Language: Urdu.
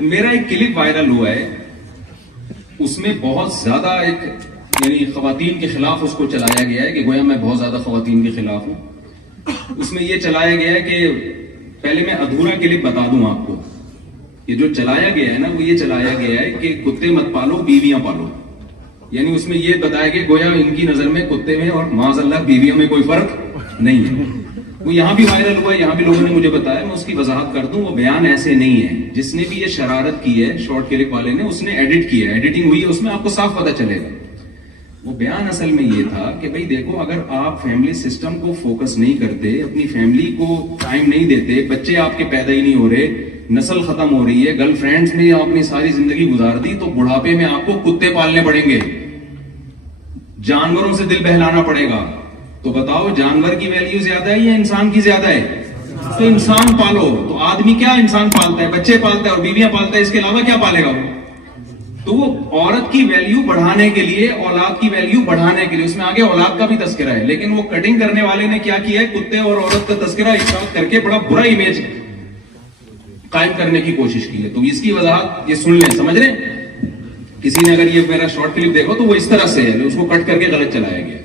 میرا ایک کلپ وائرل ہوا ہے, اس میں بہت زیادہ ایک یعنی خواتین کے خلاف اس کو چلایا گیا ہے کہ گویا میں بہت زیادہ خواتین کے خلاف ہوں. اس میں یہ چلایا گیا ہے کہ پہلے میں ادھورا کلپ بتا دوں آپ کو. یہ جو چلایا گیا ہے نا وہ یہ چلایا گیا ہے کہ کتے مت پالو بیویاں پالو. یعنی اس میں یہ بتایا کہ گویا ان کی نظر میں کتے میں اور معاذ اللہ بیویوں میں کوئی فرق نہیں ہے. وہ یہاں بھی وائرل ہوا ہے, یہاں بھی لوگوں نے مجھے بتایا, میں اس کی وضاحت کر دوں. وہ بیان ایسے نہیں ہے. جس نے بھی یہ شرارت کی ہے شارٹ کلپ والے نے, اس نے ایڈٹ کیا ہے, ایڈیٹنگ ہوئی ہے اس میں, آپ کو صاف پتہ چلے گا. وہ بیان اصل میں یہ تھا کہ بھئی دیکھو, اگر آپ فیملی سسٹم کو فوکس نہیں کرتے, اپنی فیملی کو ٹائم نہیں دیتے, بچے آپ کے پیدا ہی نہیں ہو رہے, نسل ختم ہو رہی ہے, گرل فرینڈز میں آپ اپنی ساری زندگی گزار دی, تو بڑھاپے میں آپ کو کتے پالنے پڑیں گے, جانوروں سے دل بہلانا پڑے گا. تو بتاؤ جانور کی ویلیو زیادہ ہے یا انسان کی زیادہ ہے؟ تو انسان پالو. تو آدمی کیا انسان پالتا ہے, بچے پالتا ہے اور بیویاں پالتا ہے, اس کے علاوہ کیا پالے گا وہ؟ تو وہ عورت کی ویلیو بڑھانے کے لیے, اولاد کی ویلیو بڑھانے کے لیے, اس میں آگے اولاد کا بھی تذکرہ ہے, لیکن وہ کٹنگ کرنے والے نے کیا کیا ہے, کتے اور عورت کا تذکرہ ایک ساتھ کر کے بڑا برا امیج قائم کرنے کی کوشش کی ہے. تو اس کی وضاحت یہ سن لیں, سمجھ رہے ہیں؟ کسی نے اگر یہ میرا شارٹ کلپ دیکھو تو وہ اس طرح سے ہے, اس کو کٹ کر کے غلط چلایا گیا.